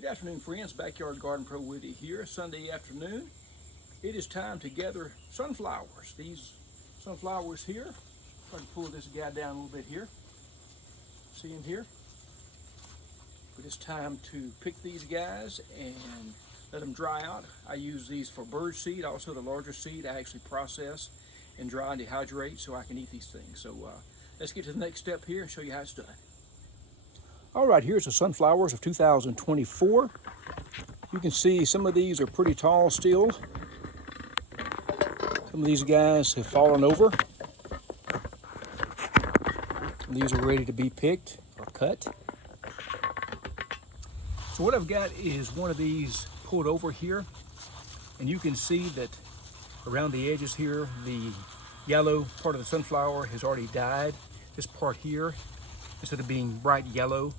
Good afternoon, friends. Backyard Garden Pro with you here, Sunday afternoon. It is time to gather sunflowers. These sunflowers here, try to pull this guy down a little bit here. See him here? But it's time to pick these guys and let them dry out. I use these for bird seed, also the larger seed I actually process and dry and dehydrate so I can eat these things. So let's get to the next step here and show you how it's done. All right, here's the sunflowers of 2024. You can see some of these are pretty tall still. Some of these guys have fallen over. And these are ready to be picked or cut. So what I've got is one of these pulled over here. And you can see that around the edges here, the yellow part of the sunflower has already died. This part here, instead of being bright yellow,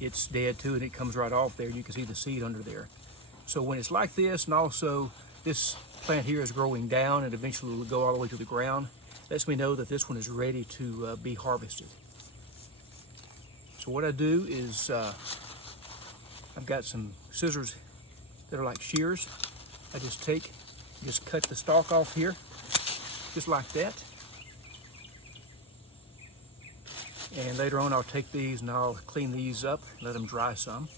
it's dead too, and it comes right off there. You can see the seed under there. So when it's like this, and also this plant here is growing down and eventually will go all the way to the ground, lets me know that this one is ready to be harvested. So what I do is I've got some scissors that are like shears. I just cut the stalk off here, just like that. And later on I'll take these and I'll clean these up, let them dry some.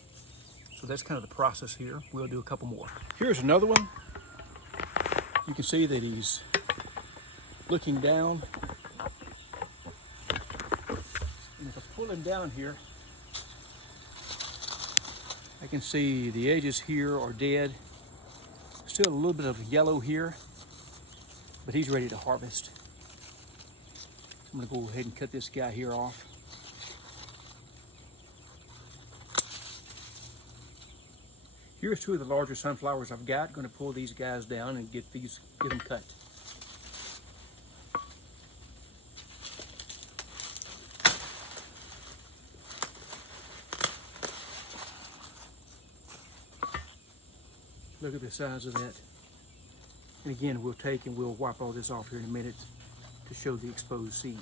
So that's kind of the process here. We'll do a couple more. Here's another one. You can see that he's looking down. And if I pull him down here, I can see the edges here are dead. Still a little bit of yellow here, but he's ready to harvest. I'm gonna go ahead and cut this guy here off. Here's two of the larger sunflowers I've got. Gonna pull these guys down and get them cut. Look at the size of that. And again, we'll wipe all this off here in a minute to show the exposed seed.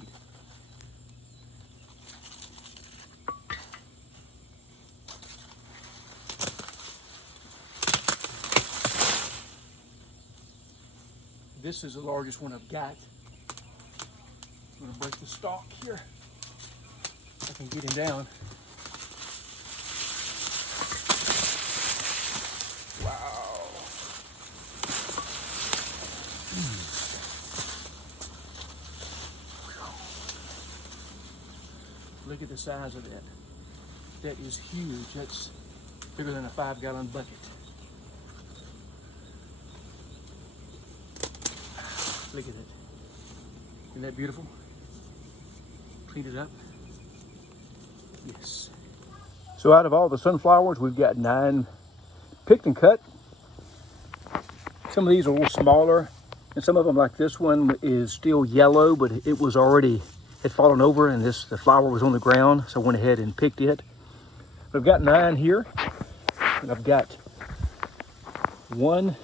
This is the largest one I've got. I'm gonna break the stalk here. I can get him down. Wow. Look at the size of that. That is huge. That's bigger than a 5-gallon bucket. Look at it. Isn't that beautiful? Clean it up. Yes. So out of all the sunflowers, we've got 9 picked and cut. Some of these are a little smaller, and some of them, like this one, is still yellow, but it was already had fallen over, and the flower was on the ground, so I went ahead and picked it. But I've got 9 here, and I've got 1,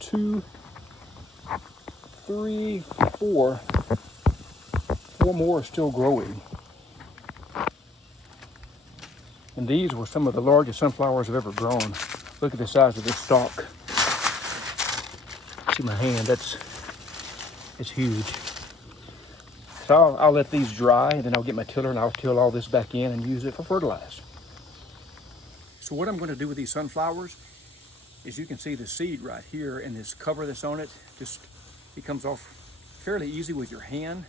2, 3, 4. 4 more are still growing. And these were some of the largest sunflowers I've ever grown. Look at the size of this stalk. See my hand, it's huge. So I'll let these dry, and then I'll get my tiller and I'll till all this back in and use it for fertilizer. So what I'm going to do with these sunflowers is, you can see the seed right here and this cover that's on it. It comes off fairly easy with your hand.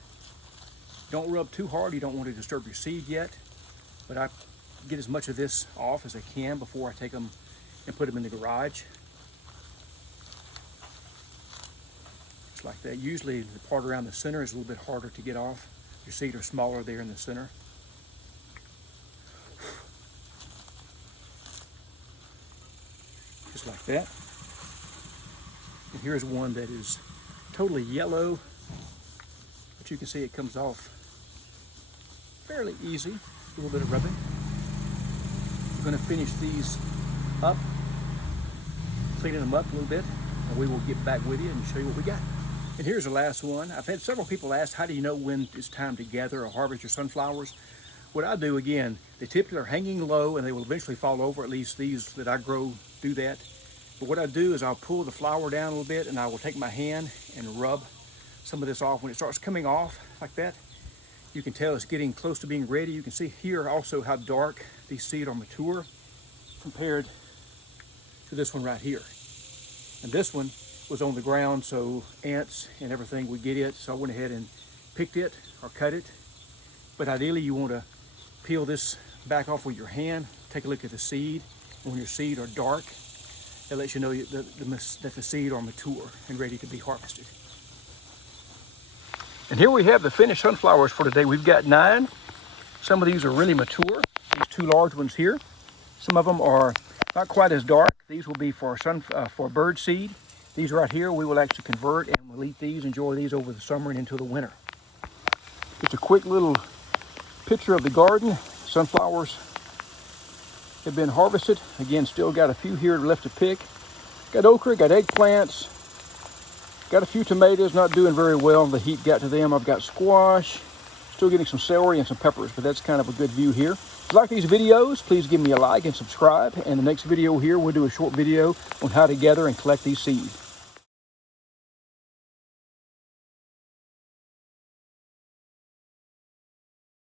Don't rub too hard. You don't want to disturb your seed yet. But I get as much of this off as I can before I take them and put them in the garage. Just like that. Usually the part around the center is a little bit harder to get off. Your seed are smaller there in the center. Just like that. And here's one that is totally yellow, but you can see it comes off fairly easy. A little bit of rubbing. We're going to finish these up, cleaning them up a little bit, and we will get back with you and show you what we got. And here's the last one. I've had several people ask, how do you know when it's time to gather or harvest your sunflowers? what I do, again, they typically are hanging low and they will eventually fall over. At least these that I grow do that. But what I do is I'll pull the flower down a little bit and I will take my hand and rub some of this off. When it starts coming off like that, you can tell it's getting close to being ready. You can see here also how dark these seeds are mature compared to this one right here. And this one was on the ground, so ants and everything would get it. So I went ahead and picked it or cut it. But ideally you want to peel this back off with your hand, take a look at the seed. And when your seed are dark, it lets you know that the seed are mature and ready to be harvested. And here we have the finished sunflowers for today. We've got 9. Some of these are really mature. These 2 large ones here. Some of them are not quite as dark. These will be for bird seed. These right here we will actually convert and we'll eat these, enjoy these over the summer and into the winter. Just a quick little picture of the garden. Sunflowers have been harvested. Again, still got a few here left to pick. Got okra, got eggplants, got a few tomatoes, not doing very well. The heat got to them. I've got squash, still getting some celery and some peppers, but that's kind of a good view here. If you like these videos, please give me a like and subscribe. And the next video here, we'll do a short video on how to gather and collect these seeds.